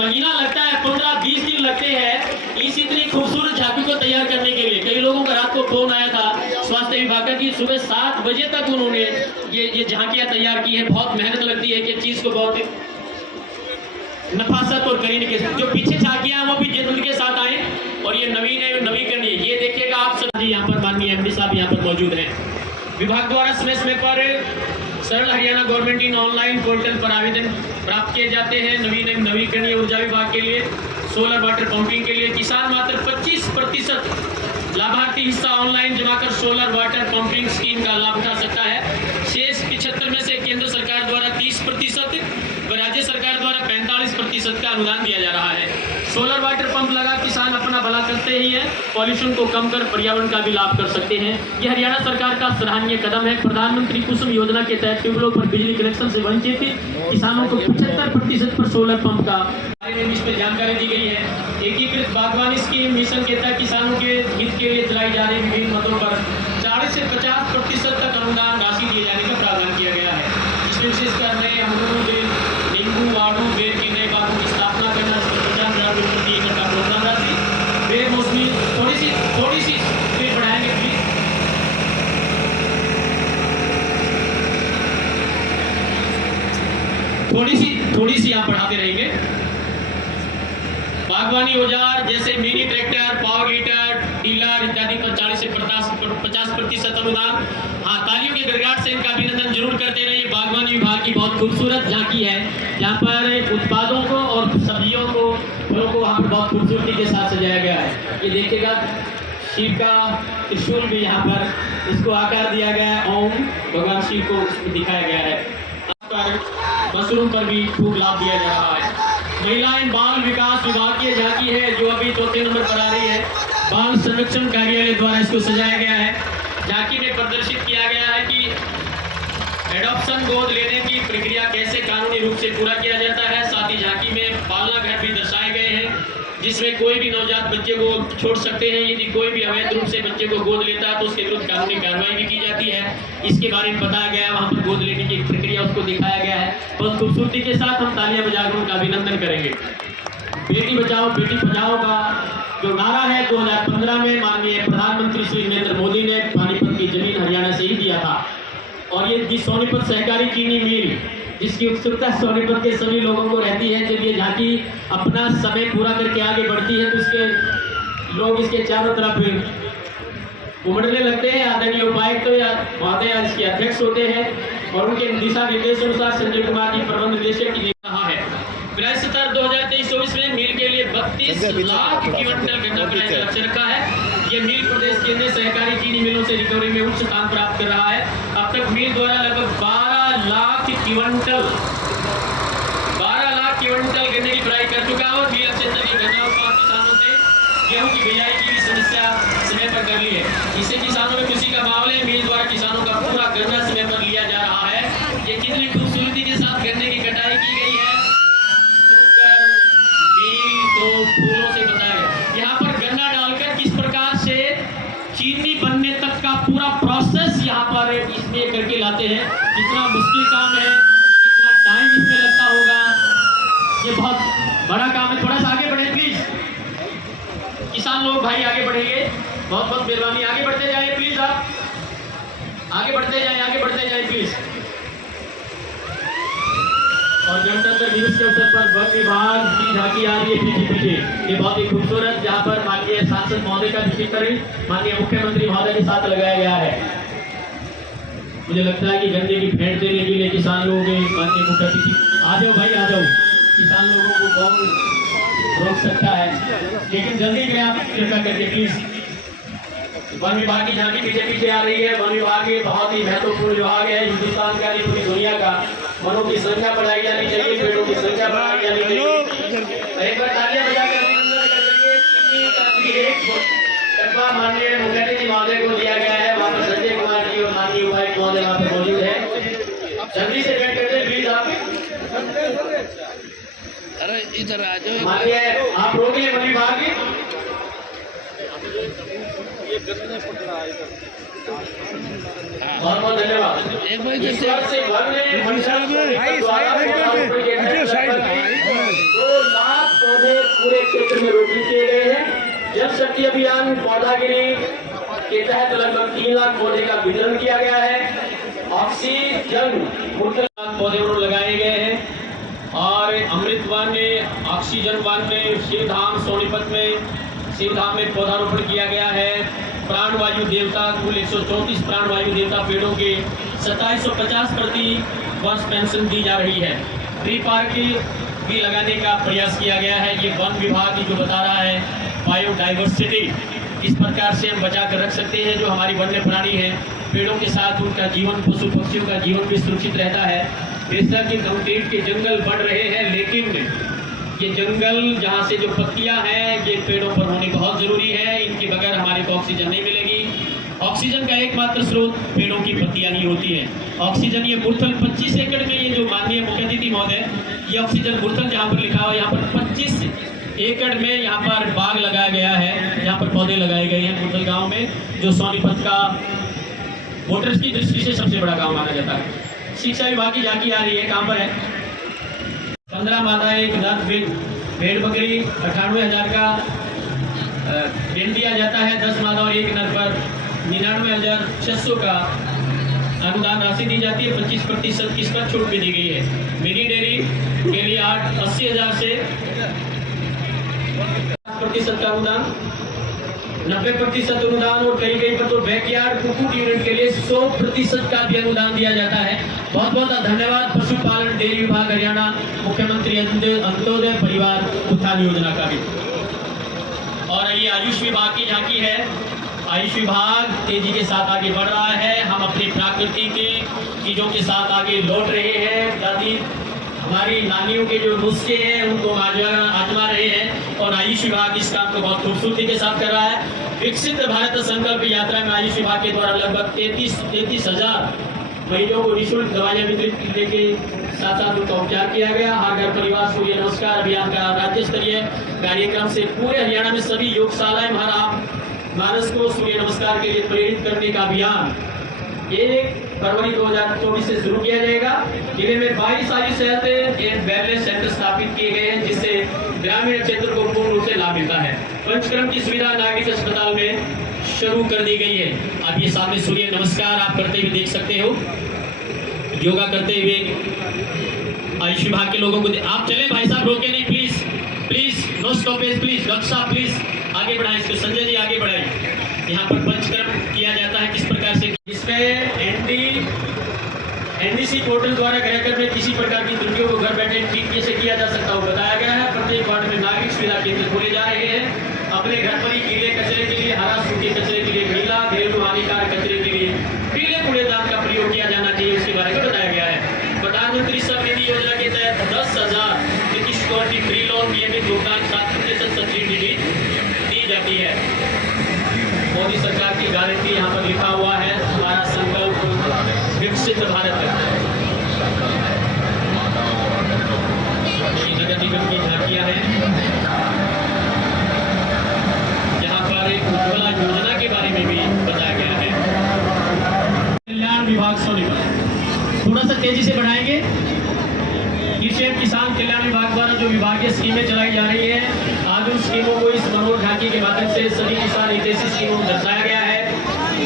महीना लगता है, 15-20 दिन लगते हैं इस इतनी खूबसूरत झांकी को तैयार करने के लिए। कई लोगों का रात को फोन आया था स्वास्थ्य विभाग का कि सुबह 7 बजे तक उन्होंने ये झांकियां तैयार की है। बहुत मेहनत लगती है कि चीज को बहुत नफासत और करीने के साथ। जो पीछे झांकियां वो भी जिद्द के साथ आए और ये नवीकरण ये देखिएगा आप सब। यहाँ पर माननीय एमडी साहब यहाँ पर मौजूद हैं। विभाग द्वारा समय समय पर सरल Haryana government in online portal पर आवेदन प्राप्त किए जाते हैं। नवीकरणीय ऊर्जा विभाग के लिए, सोलर वाटर पंपिंग के लिए किसान मात्र 25% लाभार्थी हिस्सा ऑनलाइन जमा कर सोलर वाटर पंपिंग स्कीम का लाभ उठा सकता है। शेष 75 में से केंद्र सरकार द्वारा 30% व राज्य सरकार द्वारा 45% का अनुदान दिया जा रहा है। सोलर वाटर पंप लगा किसान अपना भला करते ही है, पॉल्यूशन को कम कर पर्यावरण का भी लाभ कर सकते हैं। यह हरियाणा सरकार का सराहनीय कदम है। प्रधानमंत्री कुसुम योजना के तहत ट्यूबवेलों पर बिजली कनेक्शन से वंचित किसानों को 75% पर सोलर पंप का इसमें जानकारी दी गई है। एकीकृत बागवानी स्कीम मिशन के तहत किसानों के हित के लिए चलाई जा रही विभिन्न मतों पर 40 से 50% तक अनुदान राशि दिए जाने का प्रावधान किया गया है। इसमें विशेषकर नए अमरूद, नींबू, आड़ू, बेर के नए बागों की स्थापना करना, 50,000 रुपये प्रति एकड़ का प्रोत्साहन राशि, बेर मौसमी थोड़ी सी स्पीड बढ़ाएंगे प्लीज। थोड़ी सी आप बढ़ाते रहेंगे। बागवानी औजार जैसे mini tractor, power heater, tiller इत्यादि पर 40 से 50% अनुदान। हाँ, तालियों के गड़गड़ाहट से इनका अभिनंदन जरूर करते रहिए। बागवानी विभाग की बहुत खूबसूरत झांकी है जहाँ पर उत्पादों को और सब्जियों को, फलों को वहाँ पर बहुत खूबसूरती के साथ सजाया गया है। ये देखिएगा शिव का त्रिशूल भी यहाँ पर इसको आकार दिया गया है, ओम भगवान शिव को दिखाया गया है। मशरूम पर भी खूब लाभ दिया जा रहा है। महिला एवं बाल विकास विभाग की झांकी है जो अभी 4 नंबर पर आ रही है। बाल संरक्षण कार्यालय द्वारा इसको सजाया गया है। झांकी में प्रदर्शित किया गया है कि एडॉप्शन गोद लेने की प्रक्रिया कैसे कानूनी रूप से पूरा किया जाता है। साथ ही झांकी में पालना घर भी दर्शाए गए हैं जिसमें कोई भी नवजात बच्चे को छोड़ सकते हैं। यदि कोई भी अवैध रूप से बच्चे को गोद लेता है तो उसके विरुद्ध कानूनी कार्रवाई भी की जाती है। इसके बारे में बताया गया है, वहाँ पर गोद लेने की प्रक्रिया उसको दिखाया गया है। बहुत खूबसूरती के साथ हम तालियां बजाकर उनका अभिनंदन करेंगे। बेटी बचाओ बेटी पढ़ाओ का जो नारा है 2015 में माननीय प्रधानमंत्री श्री नरेंद्र मोदी ने पानीपत की जमीन हरियाणा से ही दिया था। और ये सोनीपत सहकारी चीनी मिल जिसकी उत्सुकता सोनीपत के सभी लोगों को रहती है, जब ये झांकी अपना समय पूरा करके आगे बढ़ती है तो इसके लोग इसके चारों तरफ उमड़ने लगते हैं। आदरणीय उपायुक्त तो या महोदय इसके अध्यक्ष होते हैं और उनके दिशा निर्देश अनुसार संजय कुमार जी प्रबंध निदेशक की कहा है। क्रय स्तर 2023-24 में मिल के लिए 32 लाख क्विंटल गन्ना क्रय का लक्ष्य रखा है। ये मिल प्रदेश के अन्य सहकारी चीनी मिलों से रिकवरी में उच्च स्थान प्राप्त कर रहा है। अब तक मिल द्वारा लगभग 12 लाख क्विंटल गन्ने की फ्राई कर चुका है और मिल क्षेत्र के गन्ना उत्पादक किसानों से गेहूं की बिजाई की भी समस्या समय पर कर ली है। इससे किसानों में खुशी का माहौल है। मिल द्वारा किसानों का पूरा गन्ना समय पर लिया जा रहा है। ये कितनी खूबसूरती के साथ गन्ने की कटाई की गई है, सुनकर मिल तो फूलों से बताया गया। यहाँ पर गन्ना डालकर किस प्रकार से चीनी बनने तक का पूरा प्रोसेस यहाँ पर इसमें करके लाते हैं। कितना मुश्किल काम है, कितना टाइम इसमें लगता होगा, ये बहुत बड़ा काम है। थोड़ा सा आगे बढ़े प्लीज, किसान लोग भाई आगे बढ़ेंगे, बहुत बहुत मेहरबानी। आगे बढ़ते जाए प्लीज, आप आगे बढ़ते जाए प्लीज। और गणतंत्र दिवस के अवसर पर वन विभाग की झांकी आ रही है पीछे। ये बहुत ही खूबसूरत, जहाँ पर माननीय सांसद महोदय का भी चित्र माननीय मुख्यमंत्री महोदय के साथ लगाया गया है। मुझे लगता है कि गन्ने की भेंट देने के लिए किसान लोग माननीय मुख्यमंत्री आ जाओ भाई आ जाओ। किसान लोगों को कौन रोक सकता है, लेकिन जल्दी में आप कृपया करके प्लीज। वन विभाग की झांकी पीछे आ रही है। वन विभाग ये बहुत ही महत्वपूर्ण विभाग है हिंदुस्तान का, नहीं पूरी दुनिया का। वनों की संख्या बढ़ाई जानी चाहिए, पेड़ों की संख्या बढ़ाई जानी चाहिए। एक बार तालियां बजाकर अभिनंदन करेंगे। एक माननीय मुख्यमंत्री महोदय को दिया गया है, वहाँ पर संजय कुमार जी और माननीय उपायुक्त महोदय वहाँ पर मौजूद है। जल्दी से बैठ करते प्लीज आप। अरे इधर आ जाओ। माननीय आप रोकिए वन विभाग। बहुत बहुत धन्यवाद। एक बार इस बार से वन ने 2 लाख पौधे पूरे क्षेत्र में रोपित किए गए हैं। जल शक्ति अभियान पौधागिरी के तहत लगभग 3 लाख पौधे का वितरण किया गया है। ऑक्सीजन मुर्तल पौधे लगाए गए हैं और अमृत वन में, ऑक्सीजन वन में, शिवधाम सोनीपत में, शिवधाम में पौधारोपण किया गया है। प्राणवायु देवता कुल 134 प्राणवायु देवता पेड़ों के 2750 प्रति वर्ष पेंशन दी जा रही है। ट्री पार्क भी लगाने का प्रयास किया गया है। ये वन विभाग जो बता रहा है बायोडाइवर्सिटी किस प्रकार से हम बचा कर रख सकते हैं। जो हमारी वन्य प्राणी है, पेड़ों के साथ उनका जीवन, पशु पक्षियों का जीवन भी सुरक्षित रहता है। बेशक ये कंक्रीट के जंगल बढ़ रहे हैं, लेकिन ये जंगल जहाँ से जो पत्तियाँ हैं ये पेड़ों पर होनी बहुत ज़रूरी है। इनके बगैर हमारे को ऑक्सीजन नहीं मिलेगी। ऑक्सीजन का एकमात्र स्रोत पेड़ों की पत्तियाँ ही होती हैं। ऑक्सीजन ये मुरथल 25 एकड़ में, ये जो माननीय मुख्य अतिथि महोदय, ये ऑक्सीजन मुरथल जहाँ पर लिखा हुआ है, यहाँ पर 25 एकड़ में यहाँ पर बाग लगाया गया है, यहाँ पर पौधे लगाए गए हैं मुरथल गाँव में, जो सोनीपत का वोटर्स की दृष्टि से सबसे बड़ा गाँव माना जाता है। शिक्षा विभाग की झांकी आ रही है, कहाँ पर है? 15 मादा एक नर भेड़ बकरी 98,000 का ऋण दिया जाता है। 10 मादा और एक नर पर 99,600 का अनुदान राशि दी जाती है। 25% किस पर छूट भी दी गई है। मिनी डेयरी के लिए 80,000 से 50% का अनुदान, 90% अनुदान और कई पर तो बैकयार्ड कुक्कुट यूनिट के लिए 100% का भी अनुदान दिया जाता है। बहुत बहुत धन्यवाद पशुपालन डेयरी विभाग हरियाणा, मुख्यमंत्री अंत्योदय परिवार उत्थान योजना का भी। और ये आयुष विभाग की झांकी है। आयुष विभाग तेजी के साथ आगे बढ़ रहा है। हम अपनी प्रकृति की चीजों के साथ आगे लौट रहे हैं। दादी हमारी नानियों के जो नुस्खे हैं उनको आजमा रहे हैं और आयुष विभाग इस काम को बहुत खूबसूरती के साथ कर रहा है। विकसित भारत संकल्प यात्रा में आयुष विभाग के द्वारा लगभग 33,000 मरीजों को निःशुल्क दवाइयां वितरित करने के साथ साथ उनका उपचार किया गया। हर घर परिवार सूर्य नमस्कार अभियान का राज्य स्तरीय कार्यक्रम से पूरे हरियाणा में सभी योगशालाएं मानस को सूर्य नमस्कार के लिए प्रेरित करने का अभियान 1 फरवरी 2024 से शुरू किया जाएगा। जिले में 22 Ayush health and wellness centre स्थापित किए गए हैं, जिससे ग्रामीण क्षेत्र को पूर्ण रूप से लाभ मिलता है। पंचकर्म की सुविधा नागरिक अस्पताल में शुरू कर दी गई है। अब ये सामने सूर्य नमस्कार आप करते हुए देख सकते हो, योगा करते हुए आयुष विभाग के लोगों को आप चले भाई साहब, रोके नहीं please, please no stoppage please. Doctor साहब प्लीज आगे बढ़ाएं इसको, संजय जी आगे बढ़ाएं। यहाँ पर पंचकर्म किया जाता है किस प्रकार से, इसमें एनडीसी पोर्टल द्वारा घर में किसी प्रकार की त्रुटियों को घर बैठे ठीक कैसे किया जा सकता है बताया गया है। प्रत्येक वार्ड में नागरिक सुविधा केंद्र खोले जा रहे हैं। अपने घर पर ही गीले कचरे के लिए हरा, सूखे कचरे के लिए नीला, घरेलू हानिकारक कचरे के लिए पीले कूड़ेदान का प्रयोग किया जाना चाहिए, उसके बारे में बताया गया है। प्रधानमंत्री समृद्धि योजना के तहत 10,000 प्रति सिक्योरिटी फ्री लोन नियमित भुगतान 7% सब्सिडी दी जाती है। मोदी सरकार की गारंटी यहाँ पर लिखा हुआ है। हमारा संकल्प विकसित भारत है। नगर निगम की झांकियां हैं। यहाँ पर एक उज्ज्वला योजना के बारे में भी बताया गया है। कल्याण विभाग सोनीपत थोड़ा सा तेजी से बढ़ाएंगे। कृषि एवं किसान कल्याण विभाग द्वारा जो विभागीय स्कीमें चलाई जा रही है, आज उन स्कीमों को इस मनोहर झांकी के माध्यम से सभी किसान हितैषी स्कीमों को दर्शाया गया है।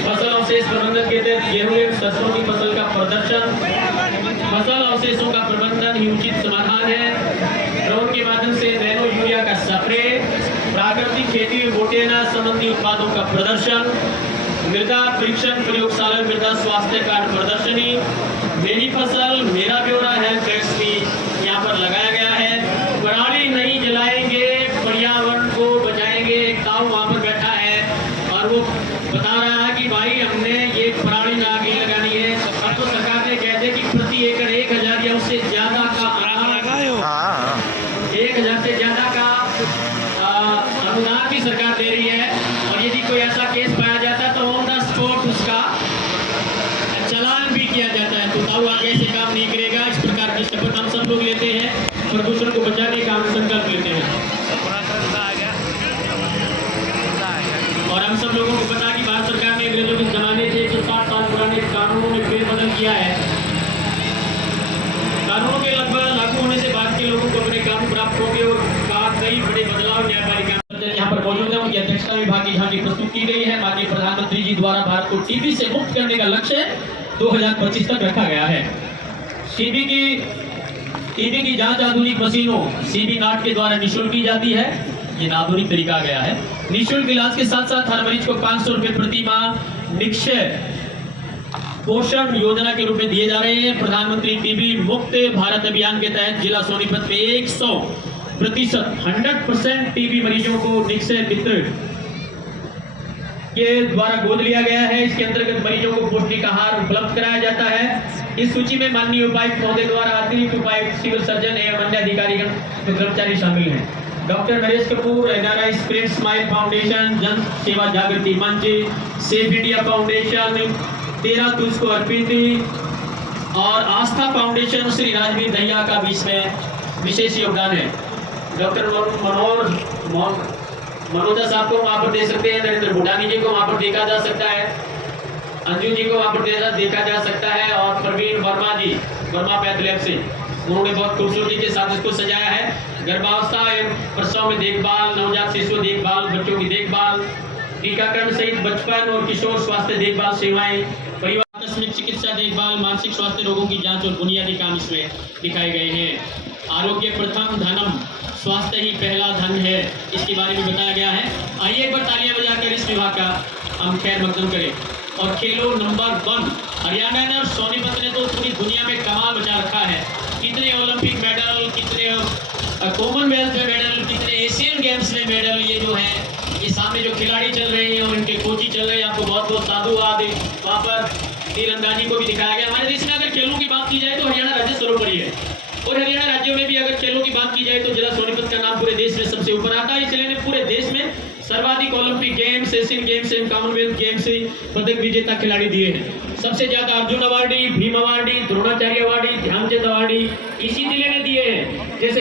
फसल अवशेष प्रबंधन के तहत गेहूं एवं सरसों की फसल का प्रदर्शन, फसल अवशेषों का प्रबंधन ही उचित समाधान है। ड्रोन के माध्यम से नैनो यूरिया का स्प्रे, प्राकृतिक खेती में बोटेना संबंधी उत्पादों का प्रदर्शन, मृदा परीक्षण प्रयोगशाला मृदा स्वास्थ्य कार्ड प्रदर्शनी, मेरी फसल मेरा ब्यौरा हेल्थ डेस्क भी यहाँ पर लगाया गया है। पराली नहीं जलाएंगे, पर्यावरण को बचाएंगे। एक ताऊ वहाँ पर बैठा है और वो बता रहा है कि भाई हमने ये पराली ना आगे लगानी है। अब तो सरकार ने कहते हैं कि प्रति एकड़ 1,000 या उससे ज्यादा का 1,000 से ज्यादा का अनुदान भी सरकार दे रही है। और यदि कोई ऐसा केस पाया जाता है तो ऑन द स्पॉट उसका चालान भी किया जाता है। तो ताऊ आगे से काम नहीं करेगा। इस प्रकार की शपथ हम सब लोग लेते हैं, प्रदूषण को बचाने का हम संकल्प लेते हैं। और हम सब लोगों को पता कि भारत सरकार ने अंग्रेजों के जमाने से 160 साल पुराने कानूनों में फेरबदल किया है। कानूनों के लगभग लागू होने से भारत के लोगों को अपने कानून प्राप्त हो गए और की झांकी प्रस्तुत की गई है। माननीय प्रधानमंत्री जी द्वारा भारत को टीबी से मुक्त करने का लक्ष्य 2025 तक रखा गया है। टीबी की जांच आधुनिक मशीनों सीबी नाट के द्वारा निःशुल्क की जाती है। ये आधुनिक तरीका आ गया है। निःशुल्क इलाज के साथ साथ हर मरीज को 500 रुपए प्रति माह निक्षय पोषण योजना के रूप में दिए जा रहे हैं। प्रधानमंत्री टीबी मुक्त भारत अभियान के तहत जिला सोनीपत में 100% टीबी मरीजों को निक्षय मित्र के द्वारा गोद लिया गया है। इसके अंतर्गत मरीजों को पौष्टिक आहार उपलब्ध कराया जाता है। इस सूची में माननीय उपायुक्त महोदय द्वारा अतिरिक्त उपायुक्त सिविल सर्जन एवं अन्य अधिकारीगण कर्मचारी शामिल हैं। Doctor Naresh Kapoor, NRI spread smile foundation, जन सेवा जागृति मंच, सेफ इंडिया फाउंडेशन, 13 तुझ को अर्पित और आस्था फाउंडेशन श्री राजवीर दहिया का भी इसमें विशेष योगदान है। डॉक्टर मनोजा साहब को वहां पर दे सकते हैं, नरेंद्र भूटानी जी को वहां पर देखा जा सकता है, अंजू जी को वहां पर देखा जा सकता है और प्रवीण वर्मा जी, वर्मा पैथ लैब से, उन्होंने बहुत खूबसूरती के साथ इसको सजाया है। गर्भावस्था एवं प्रसव में देखभाल, नवजात शिशु देखभाल, बच्चों की देखभाल, टीकाकरण सहित बचपन और किशोर स्वास्थ्य देखभाल सेवाएं, परिवार आकस्मिक चिकित्सा देखभाल, मानसिक स्वास्थ्य रोगों की जांच और बुनियादी काम इसमें दिखाए गए हैं। आरोग्य प्रथम धनम, स्वास्थ्य ही पहला धन है, इसके बारे में बताया गया है। आइए एक बार तालियां बजाकर इस विभाग का हम खैर मकदम करें। और खेलो नंबर 1 हरियाणा ने और सोनीपत ने तो पूरी दुनिया में कमाल मचा रखा है। कितने ओलंपिक मेडल, कितने कॉमनवेल्थ में मेडल, कितने एशियन गेम्स में मेडल, ये जो है ये सामने जो खिलाड़ी चल रहे हैं और इनके कोच चल रहे हैं, आपको बहुत बहुत साधुवाद। वहाँ पर तीरंदाजी को भी दिखाया गया। हमारे देश में अगर खेलों की बात की जाए तो हरियाणा राज्य सर्वोपरि है और हरियाणा राज्यों में भी अगर खेलों की बात की जाए तो जिला सोनीपत का नाम पूरे देश में सबसे ऊपर आता है। इसलिए पूरे देश में सर्वाधिक ओलंपिक गेम्स, एशियन गेम्स एवं कॉमनवेल्थ गेम्स से पदक विजेता खिलाड़ी दिए हैं। सबसे ज्यादा Arjuna awardee, Bhim awardee, Dronacharya awardee, Dhyanchand awardee इसी जिले ने दिए हैं। जैसे